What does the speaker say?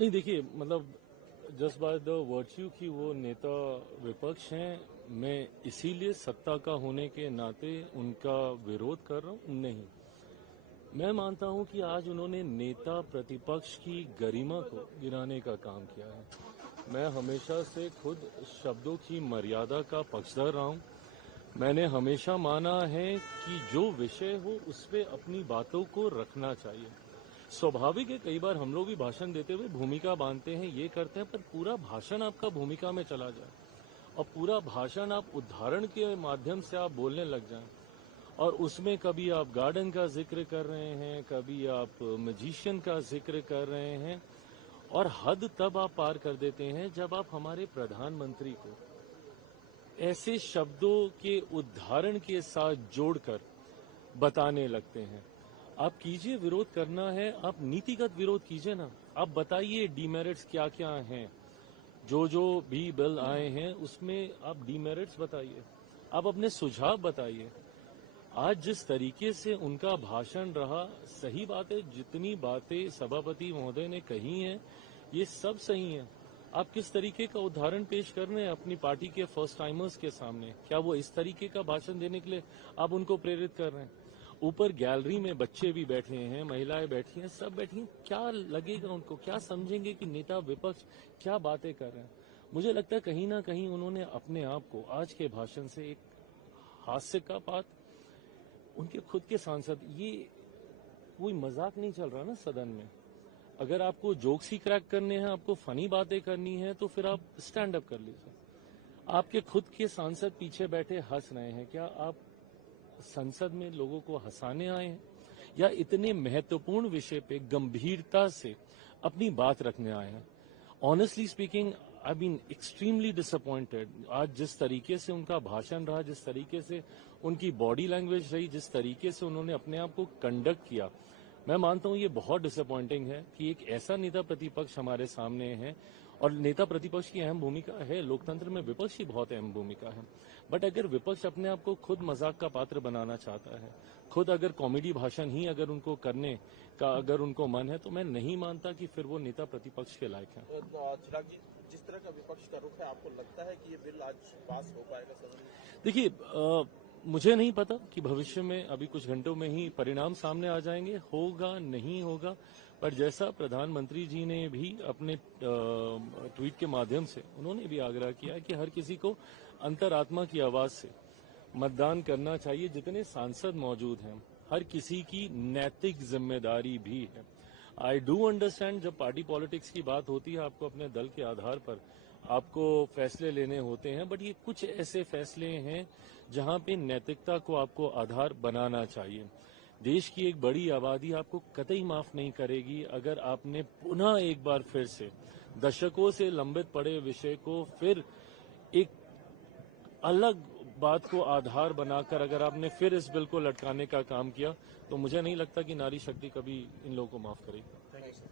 नहीं, देखिए, मतलब जस्ट बाय द वर्च्यू कि वो नेता विपक्ष हैं, मैं इसीलिए सत्ता का होने के नाते उनका विरोध कर रहा हूं? नहीं। मैं मानता हूं कि आज उन्होंने नेता प्रतिपक्ष की गरिमा को गिराने का काम किया है। मैं हमेशा से खुद शब्दों की मर्यादा का पक्षधर रहा हूं। मैंने हमेशा माना है कि जो विषय हो उस पे अपनी बातों को रखना चाहिए। स्वाभाविक है, कई बार हम लोग भी भाषण देते हुए भूमिका बांधते हैं, ये करते हैं, पर पूरा भाषण आपका भूमिका में चला जाए और पूरा भाषण आप उदाहरण के माध्यम से आप बोलने लग जाएं और उसमें कभी आप गार्डन का जिक्र कर रहे हैं, कभी आप मैजिशियन का जिक्र कर रहे हैं और हद तब आप पार कर देते हैं जब आप हमारे प्रधानमंत्री को ऐसे शब्दों के उदाहरण के साथ जोड़कर बताने लगते हैं। आप कीजिए, विरोध करना है, आप नीतिगत विरोध कीजिए ना। आप बताइए डीमेरिट्स क्या क्या हैं। जो जो भी बिल आए हैं उसमें आप डीमेरिट्स बताइए, आप अपने सुझाव बताइए। आज जिस तरीके से उनका भाषण रहा, सही बात है, जितनी बातें सभापति महोदय ने कही हैं ये सब सही हैं। आप किस तरीके का उदाहरण पेश कर रहे हैं अपनी पार्टी के फर्स्ट टाइमर्स के सामने? क्या वो इस तरीके का भाषण देने के लिए आप उनको प्रेरित कर रहे हैं? ऊपर गैलरी में बच्चे भी बैठे हैं, महिलाएं बैठी हैं, सब बैठी हैं। क्या लगेगा उनको? क्या समझेंगे कि नेता विपक्ष क्या बातें कर रहे हैं? मुझे लगता है कहीं ना कहीं उन्होंने अपने आप को आज के भाषण से एक हास्य का बात, उनके खुद के सांसद, ये कोई मजाक नहीं चल रहा ना सदन में। अगर आपको जोक्स ही क्रैक करने हैं, आपको फनी बातें करनी है, तो फिर आप स्टैंड अप कर लीजिए। आपके खुद के सांसद पीछे बैठे हंस रहे हैं। क्या आप संसद में लोगों को हंसाने आए हैं या इतने महत्वपूर्ण विषय पे गंभीरता से अपनी बात रखने आए हैं? Honestly speaking, I been extremely disappointed. आज जिस तरीके से उनका भाषण रहा, जिस तरीके से उनकी बॉडी लैंग्वेज रही, जिस तरीके से उन्होंने अपने आप को कंडक्ट किया, मैं मानता हूं ये बहुत डिसअपॉइंटिंग है कि एक ऐसा नेता प्रतिपक्ष हमारे सामने है। और नेता प्रतिपक्ष की अहम भूमिका है, लोकतंत्र में विपक्ष की बहुत अहम भूमिका है। बट अगर विपक्ष अपने आप को खुद मजाक का पात्र बनाना चाहता है, खुद अगर कॉमेडी भाषण ही अगर उनको करने का अगर उनको मन है, तो मैं नहीं मानता कि फिर वो नेता प्रतिपक्ष के लायक है। चिराग जी, जिस तरह का विपक्ष का रुख है, आपको लगता है कि ये बिल आज पास हो पाएगा सदन में? देखिए, मुझे नहीं पता कि भविष्य में अभी कुछ घंटों में ही परिणाम सामने आ जाएंगे, होगा नहीं होगा। पर जैसा प्रधानमंत्री जी ने भी अपने ट्वीट के माध्यम से उन्होंने भी आग्रह किया है कि हर किसी को अंतरात्मा की आवाज से मतदान करना चाहिए। जितने सांसद मौजूद हैं, हर किसी की नैतिक जिम्मेदारी भी है। आई डू अंडरस्टैंड, जब पार्टी पॉलिटिक्स की बात होती है, आपको अपने दल के आधार पर आपको फैसले लेने होते हैं, बट ये कुछ ऐसे फैसले हैं जहां पे नैतिकता को आपको आधार बनाना चाहिए। देश की एक बड़ी आबादी आपको कतई माफ नहीं करेगी अगर आपने पुनः एक बार फिर से दशकों से लंबित पड़े विषय को फिर एक अलग बात को आधार बनाकर अगर आपने फिर इस बिल को लटकाने का काम किया, तो मुझे नहीं लगता कि नारी शक्ति कभी इन लोगों को माफ करेगी।